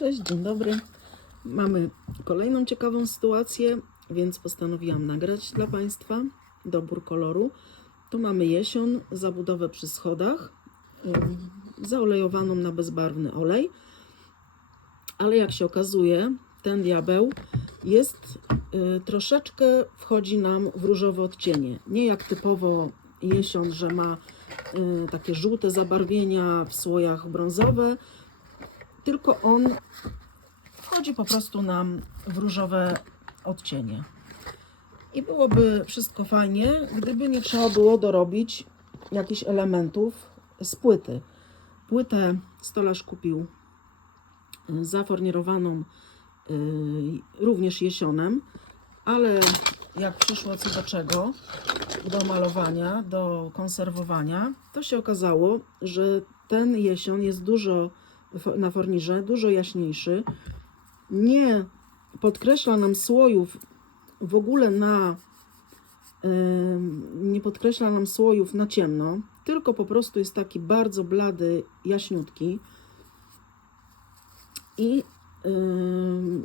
Cześć, dzień dobry. Mamy kolejną ciekawą sytuację, więc postanowiłam nagrać dla Państwa dobór koloru. Tu mamy jesion, zabudowę przy schodach, zaolejowaną na bezbarwny olej. Ale jak się okazuje, ten diabeł jest y, troszeczkę wchodzi nam w różowe odcienie. Nie jak typowo jesion, że ma y, takie żółte zabarwienia w słojach brązowe, tylko on wchodzi po prostu nam w różowe odcienie. I byłoby wszystko fajnie, gdyby nie trzeba było dorobić jakichś elementów z płyty. Płytę stolarz kupił zafornierowaną y, również jesionem, ale jak przyszło co do czego, do malowania, do konserwowania, to się okazało, że ten jesion jest dużo na fornirze, dużo jaśniejszy. Nie podkreśla nam słojów w ogóle na nie podkreśla nam słojów na ciemno, tylko po prostu jest taki bardzo blady, jaśniutki. I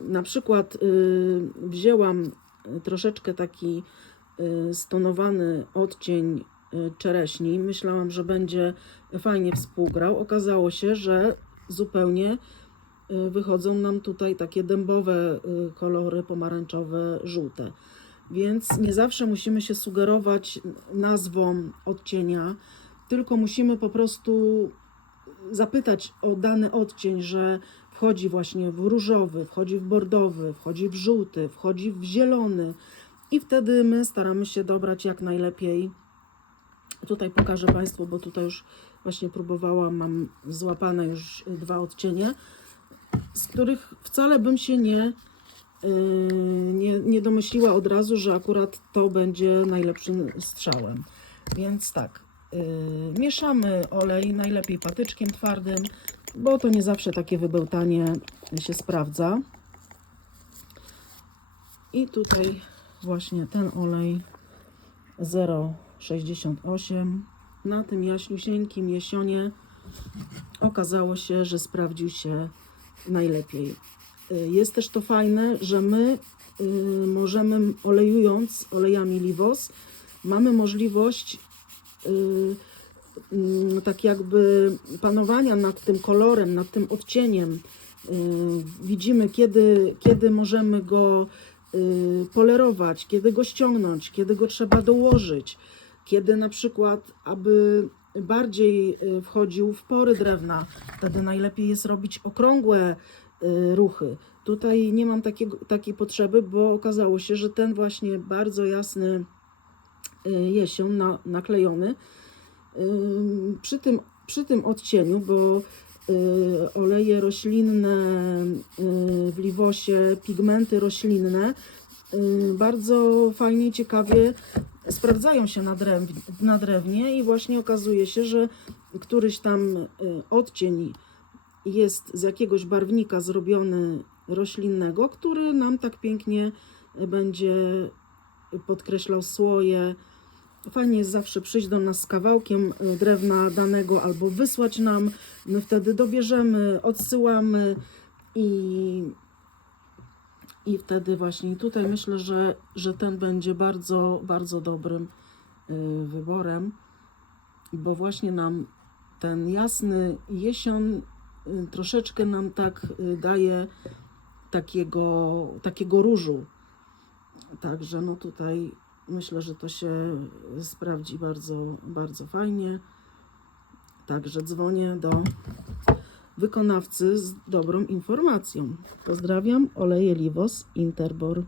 na przykład y, wzięłam troszeczkę taki y, stonowany odcień y, czereśni. Myślałam, że będzie fajnie współgrał. Okazało się, że zupełnie y, wychodzą nam tutaj takie dębowe y, kolory pomarańczowe, żółte. Więc nie zawsze musimy się sugerować nazwą odcienia, tylko musimy po prostu zapytać o dany odcień, że wchodzi właśnie w różowy, wchodzi w bordowy, wchodzi w żółty, wchodzi w zielony i wtedy my staramy się dobrać jak najlepiej. Tutaj pokażę Państwu, bo tutaj już właśnie próbowałam, mam złapane już dwa odcienie, z których wcale bym się nie, yy, nie, nie domyśliła od razu, że akurat to będzie najlepszym strzałem. Więc tak, yy, mieszamy olej, najlepiej patyczkiem twardym, bo to nie zawsze takie wybełtanie się sprawdza. I tutaj właśnie ten olej 0,68 na tym jaśniusieńkim jesionie okazało się, że sprawdził się najlepiej. Y, Jest też to fajne, że my y, możemy olejując olejami Livos, mamy możliwość y, mm, tak jakby panowania nad tym kolorem, nad tym odcieniem. Widzimy, kiedy, kiedy możemy go polerować, kiedy go ściągnąć, kiedy go trzeba dołożyć, kiedy na przykład, aby bardziej y, wchodził w pory drewna, wtedy najlepiej jest robić okrągłe y, ruchy. Tutaj nie mam takiego, takiej potrzeby, bo okazało się, że ten właśnie bardzo jasny y, jesion na, naklejony przy tym, przy tym odcieniu, bo oleje roślinne w liwosie, pigmenty roślinne bardzo fajnie i ciekawie sprawdzają się na, drew, na drewnie i właśnie okazuje się, że któryś tam y, odcień jest z jakiegoś barwnika zrobiony roślinnego, który nam tak pięknie będzie podkreślał słoje, Fajnie jest zawsze przyjść do nas z kawałkiem y, drewna danego albo wysłać nam. My wtedy dobierzemy, odsyłamy i, i wtedy właśnie tutaj myślę, że, że ten będzie bardzo, bardzo dobrym y, wyborem, bo właśnie nam ten jasny jesion y, troszeczkę nam tak y, daje takiego, takiego różu. Także no tutaj myślę, że to się sprawdzi bardzo, bardzo fajnie. Także dzwonię do wykonawcy z dobrą informacją. Pozdrawiam, oleje Livos Interbor.